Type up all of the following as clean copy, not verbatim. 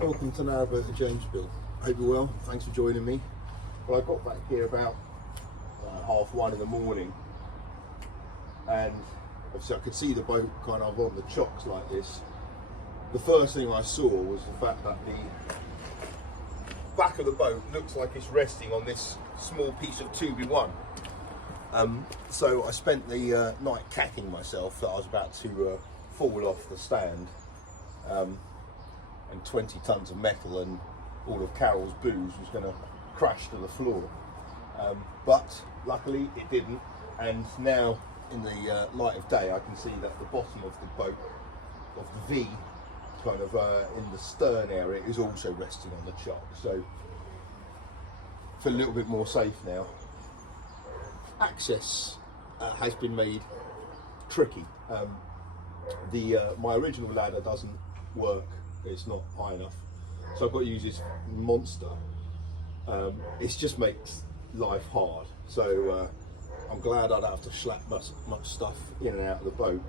Welcome to Narrowboat and Jamesville. Hope you're well. Thanks for joining me. Well, I got back here about 1:30 in the morning, and obviously I could see the boat kind of on the chocks like this. The first thing I saw was the fact that the back of the boat looks like it's resting on this small piece of 2B1. So I spent the night cacking myself that I was about to fall off the stand. And 20 tons of metal and all of Carol's booze was going to crash to the floor. But luckily it didn't, and now in the light of day I can see that the bottom of the boat, of the V, kind of in the stern area, is also resting on the chock. So I feel a little bit more safe now. Access has been made tricky. My original ladder doesn't work. It's not high enough, so I've got to use this monster. It just makes life hard, so I'm glad I don't have to schlep much stuff in and out of the boat.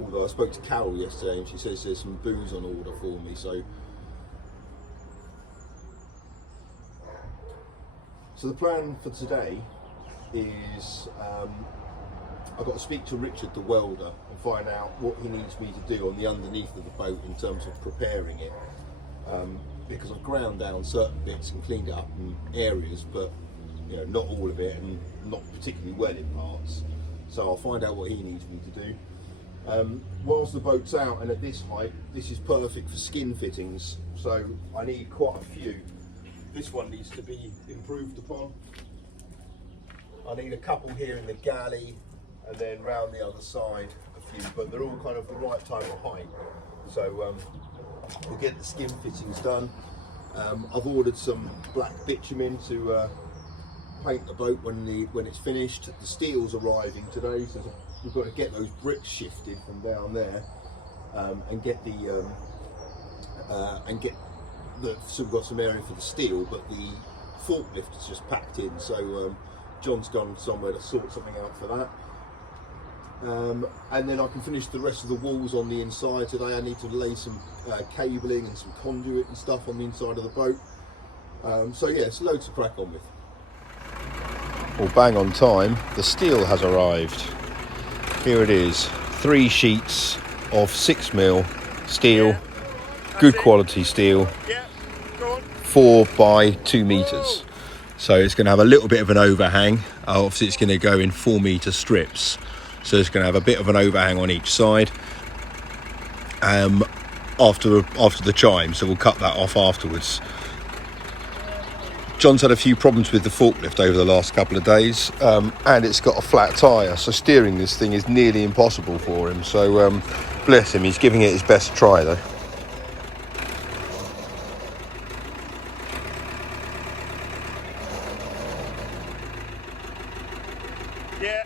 Although I spoke to Carol yesterday and she says there's some booze on order for me, so the plan for today is I've got to speak to Richard the welder and find out what he needs me to do on the underneath of the boat in terms of preparing it, because I've ground down certain bits and cleaned it up in areas, but not all of it, and not particularly well in parts. So I'll find out what he needs me to do. Whilst the boat's out and at this height, this is perfect for skin fittings, so I need quite a few. This one needs to be improved upon. I need a couple here in the galley, and then round the other side a few, but they're all kind of the right type of height. So we'll get the skin fittings done. I've ordered some black bitumen to paint the boat when it's finished. The steel's arriving today, so we've got to get those bricks shifted from down there, and get so we've got some area for the steel, but the forklift is just packed in. So John's gone somewhere to sort something out for that. And then I can finish the rest of the walls on the inside today. I need to lay some cabling and some conduit and stuff on the inside of the boat. So yeah, it's loads to crack on with. Well, bang on time, the steel has arrived. Here it is, 3 sheets of 6mm steel, good quality steel, 4 by 2 meters. So it's going to have a little bit of an overhang. Obviously it's going to go in 4-meter strips. So it's going to have a bit of an overhang on each side after the chime, so we'll cut that off afterwards. John's had a few problems with the forklift over the last couple of days, and it's got a flat tyre, so steering this thing is nearly impossible for him. So bless him, he's giving it his best try though. Yeah.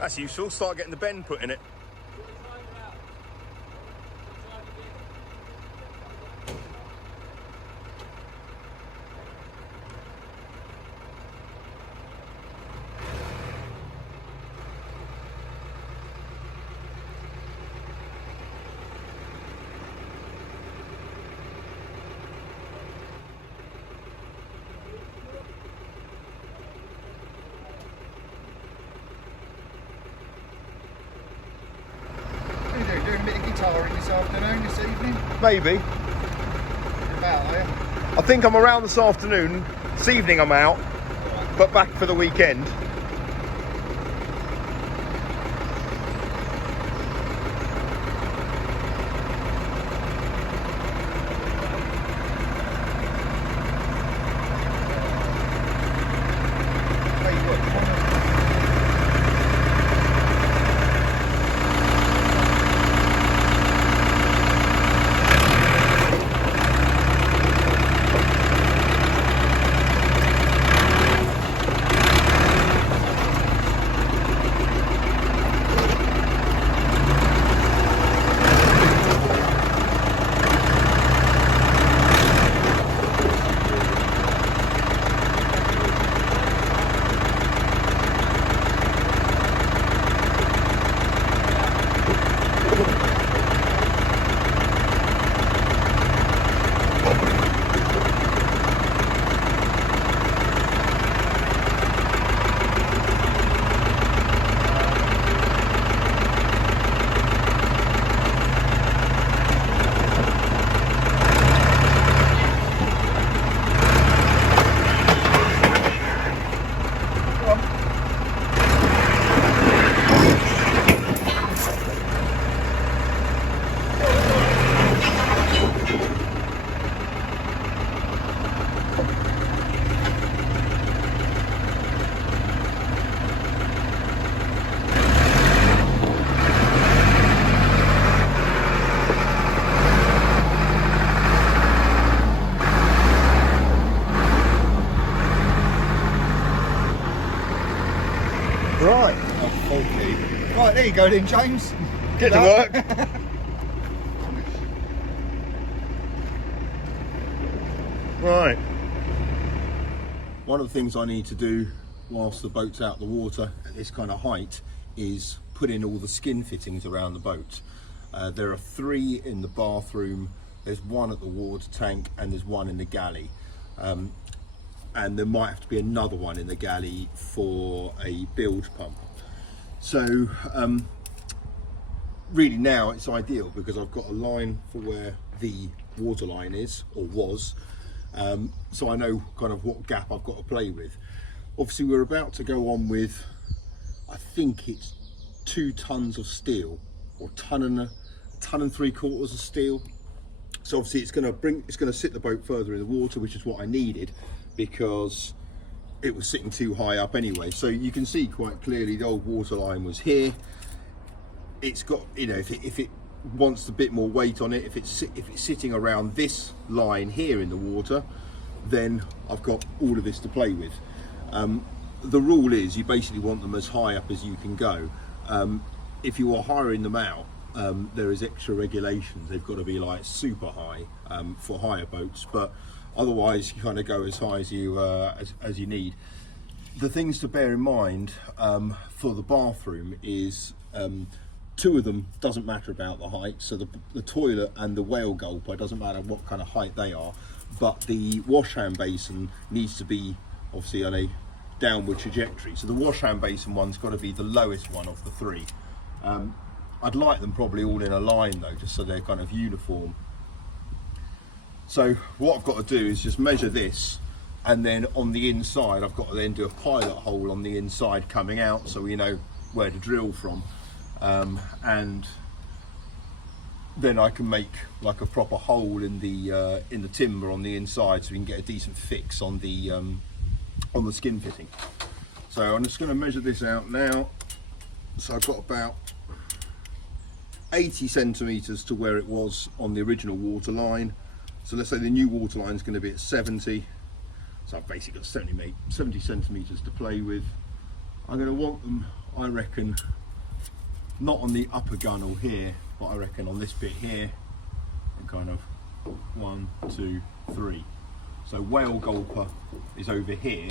That's useful. Start getting the bend put in it. this afternoon, this evening? Maybe. About there. I think I'm around this afternoon. This evening I'm out, but back for the weekend. Right. Right, there you go then, James. Get to work. Right. One of the things I need to do whilst the boat's out the water at this kind of height is put in all the skin fittings around the boat. There are 3 in the bathroom, there's 1 at the water tank, and there's 1 in the galley. And there might have to be another one in the galley for a bilge pump. So really now it's ideal because I've got a line for where the water line is, or was, so I know kind of what gap I've got to play with. Obviously we're about to go on with, I think it's 2 tons of steel, or ton and 3/4 of steel. So obviously it's going to sit the boat further in the water, which is what I needed, because it was sitting too high up anyway. So you can see quite clearly the old water line was here. It's got, you know, if it wants a bit more weight on it, if it's sitting around this line here in the water, then I've got all of this to play with. The rule is you basically want them as high up as you can go. If you are hiring them out, there is extra regulations. They've got to be like super high for hire boats, but otherwise you kind of go as high as you need. The things to bear in mind for the bathroom is 2 of them doesn't matter about the height, so the toilet and the whale gulper doesn't matter what kind of height they are, but the wash hand basin needs to be obviously on a downward trajectory. So the wash hand basin one's got to be the lowest one of the 3. I'd like them probably all in a line though, just so they're kind of uniform. So what I've got to do is just measure this, and then on the inside I've got to then do a pilot hole on the inside coming out, so we know where to drill from, and then I can make like a proper hole in the timber on the inside, so we can get a decent fix on the skin fitting. So I'm just going to measure this out now. So I've got about 80 centimeters to where it was on the original water line. So let's say the new water line is going to be at 70. So I've basically got 70 centimeters to play with. I'm going to want them, I reckon, not on the upper gunnel here, but I reckon on this bit here, and kind of 1, 2, 3. So whale gulper is over here,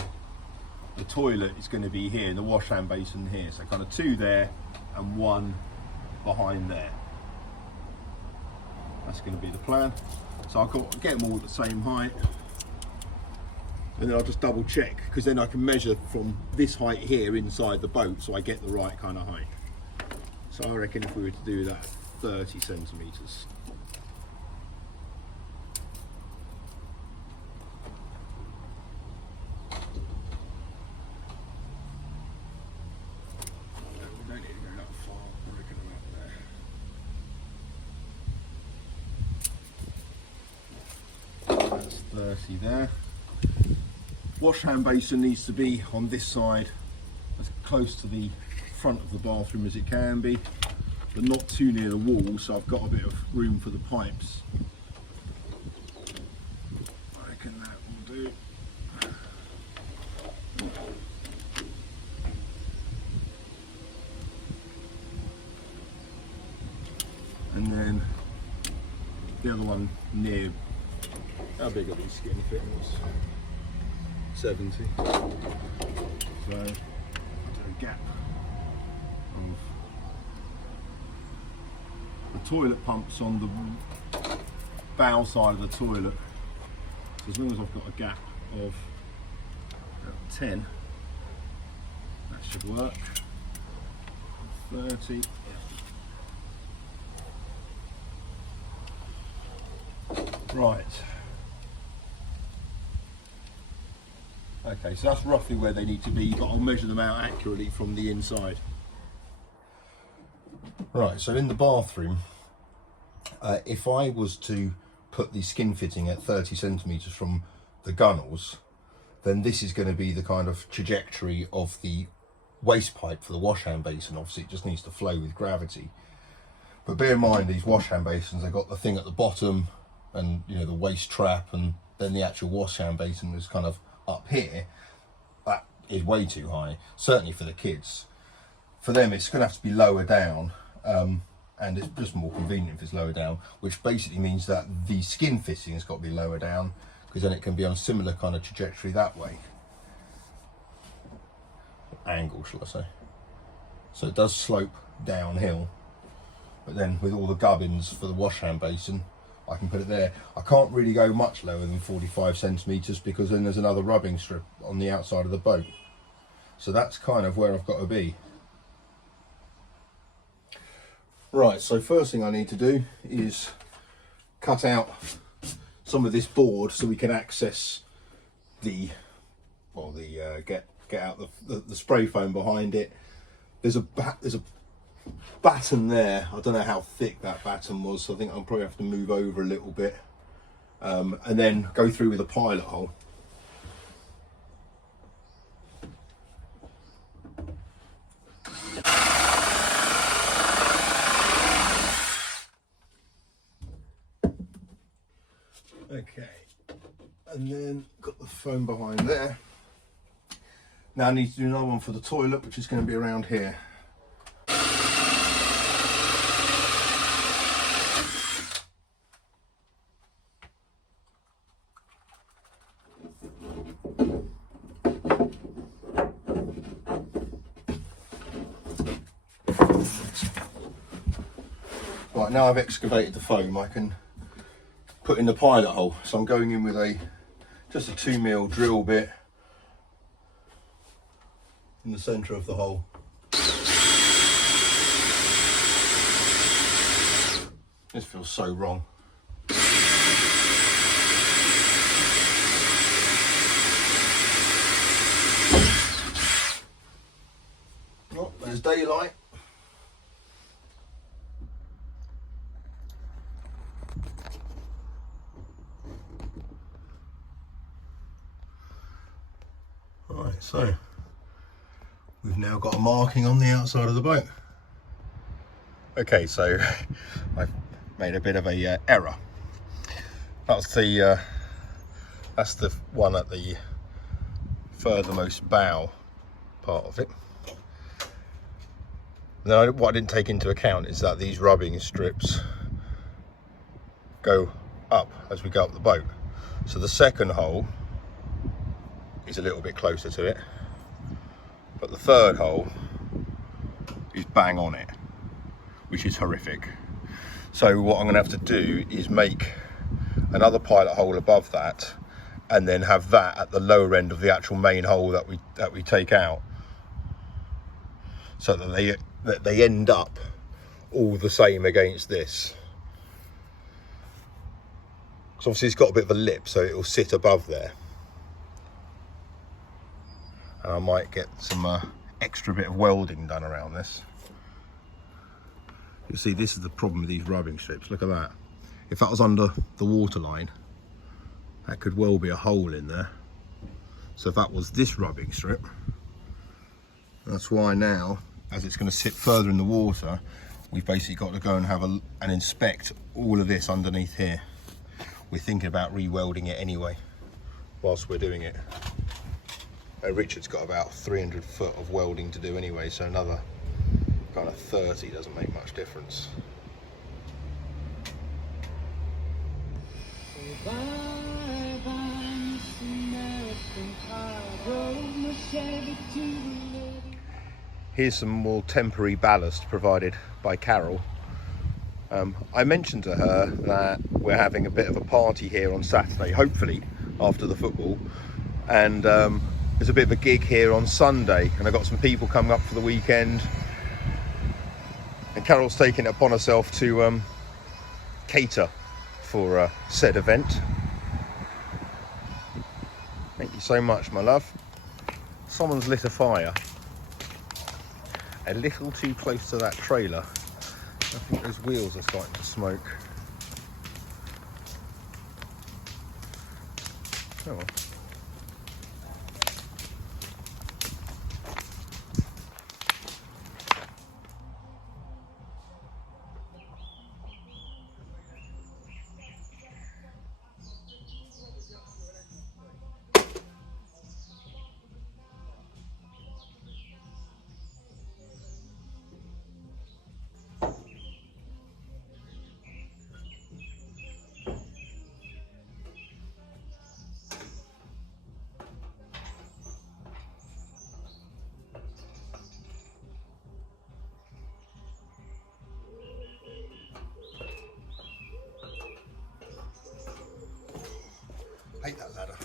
the toilet is going to be here, and the wash hand basin here. So kind of 2 there and 1 behind there. That's going to be the plan. So I've got to get them all at the same height, and then I'll just double check, because then I can measure from this height here inside the boat, so I get the right kind of height. So I reckon if we were to do that 30 centimetres. We don't need to go that far, I reckon about there. That's 30 there. Wash hand basin needs to be on this side as close to the front of the bathroom as it can be, but not too near the wall, so I've got a bit of room for the pipes. I reckon that will do. And then the other one near, how big are these skin fittings? 70. So a gap of the toilet pumps on the bow side of the toilet. So as long as I've got a gap of about 10, that should work. 30. Right. Okay, so that's roughly where they need to be, but I'll measure them out accurately from the inside. Right, so in the bathroom, if I was to put the skin fitting at 30 centimetres from the gunnels, then this is going to be the kind of trajectory of the waste pipe for the wash hand basin. Obviously it just needs to flow with gravity. But bear in mind, these wash hand basins, they've got the thing at the bottom and, you know, the waste trap, and then the actual wash hand basin is kind of up here. That is way too high, certainly for the kids. For them it's going to have to be lower down, and it's just more convenient if it's lower down, which basically means that the skin fitting has got to be lower down, because then it can be on a similar kind of trajectory that way. Angle, shall I say. So it does slope downhill, but then with all the gubbins for the wash hand basin, I can put it there. I can't really go much lower than 45 centimetres, because then there's another rubbing strip on the outside of the boat. So that's kind of where I've got to be. Right, so first thing I need to do is cut out some of this board so we can access the, well, get out the spray foam behind it. There's a batten there. I don't know how thick that batten was, so I think I'll probably have to move over a little bit, and then go through with a pilot hole. Okay, and then got the foam behind there. Now I need to do another one for the toilet, which is going to be around here. Right, now I've excavated the foam, I can put in the pilot hole. So I'm going in with just a 2mm drill bit in the centre of the hole. This feels so wrong. Oh, there's daylight. Right, so we've now got a marking on the outside of the boat. Okay, so I've made a bit of a error. That's the one at the furthermost bow part of it. Now, what I didn't take into account is that these rubbing strips go up as we go up the boat. So the second hole is a little bit closer to it, but the third hole is bang on it, which is horrific. So what I'm going to have to do is make another pilot hole above that, and then have that at the lower end of the actual main hole that we take out, so that they end up all the same against this. So obviously it's got a bit of a lip, so it will sit above there. And I might get some extra bit of welding done around this. You see, this is the problem with these rubbing strips. Look at that. If that was under the waterline, that could well be a hole in there. So if that was this rubbing strip, that's why now, as it's going to sit further in the water, we've basically got to go and have and inspect all of this underneath here. We're thinking about re-welding it anyway, whilst we're doing it. Richard's got about 300 foot of welding to do anyway, so another kind of 30 doesn't make much difference. Here's some more temporary ballast provided by Carol. I mentioned to her that we're having a bit of a party here on Saturday, hopefully after the football, and there's a bit of a gig here on Sunday, and I've got some people coming up for the weekend, and Carol's taking it upon herself to cater for said event. Thank you so much, my love. Someone's lit a fire a little too close to that trailer. I think those wheels are starting to smoke. Oh well. Hate that ladder.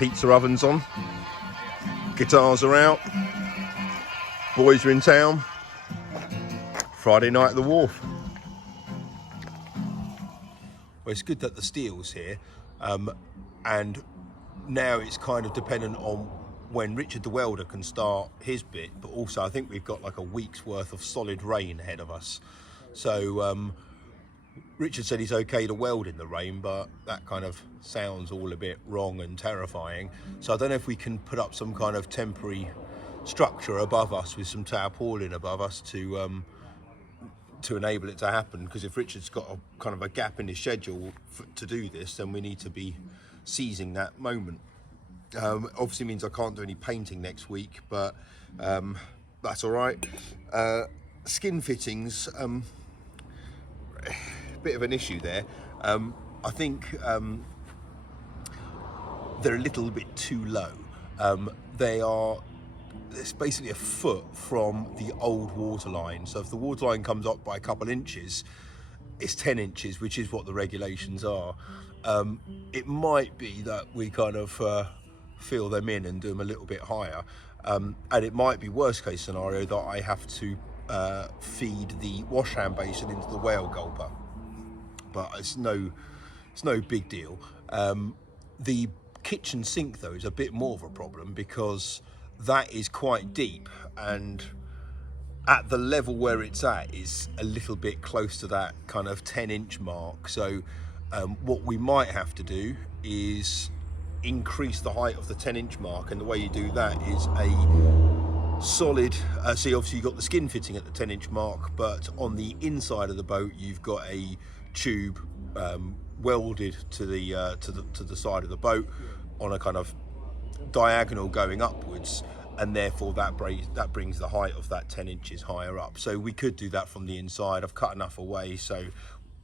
Pizza oven's on. Guitars are out. Boys are in town. Friday night at the Wharf. Well, it's good that the steel's here, and now it's kind of dependent on when Richard the welder can start his bit, but also I think we've got like a week's worth of solid rain ahead of us. So Richard said he's okay to weld in the rain, but that kind of sounds all a bit wrong and terrifying. So I don't know if we can put up some kind of temporary structure above us with some tarpaulin above us to enable it to happen, because if Richard's got a kind of a gap in his schedule to do this, then we need to be seizing that moment. Obviously means I can't do any painting next week, but that's all right. Skin fittings, bit of an issue there. I think they're a little bit too low. It's basically a foot from the old waterline. So if the waterline comes up by a couple inches, it's 10 inches, which is what the regulations are. It might be that we kind of fill them in and do them a little bit higher, and it might be worst case scenario that I have to feed the wash hand basin into the whale gulper, but it's no big deal. The kitchen sink though is a bit more of a problem, because that is quite deep, and at the level where it's at is a little bit close to that kind of 10-inch mark. So what we might have to do is increase the height of the 10-inch mark, and the way you do that is a solid, see obviously you've got the skin fitting at the 10-inch mark, but on the inside of the boat you've got a tube welded to the side of the boat on a kind of diagonal going upwards, and therefore that brings the height of that 10 inches higher up. So we could do that from the inside. I've cut enough away so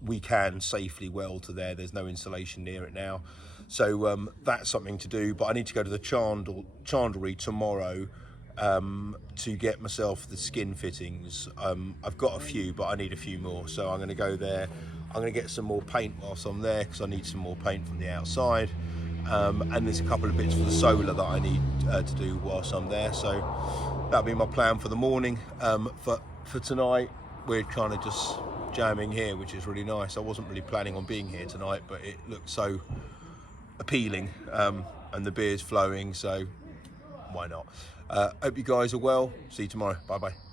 we can safely weld to there. There's no insulation near it now, so that's something to do. But I need to go to the chandlery tomorrow to get myself the skin fittings. I've got a few, but I need a few more, so I'm going to go there. I'm going to get some more paint whilst I'm there, because I need some more paint from the outside, and there's a couple of bits for the solar that I need to do whilst I'm there. So that'll be my plan for the morning. For tonight, we're kind of just jamming here, which is really nice. I wasn't really planning on being here tonight, but it looked so appealing, and the beer's flowing, so why not? Hope you guys are well. See you tomorrow. Bye bye.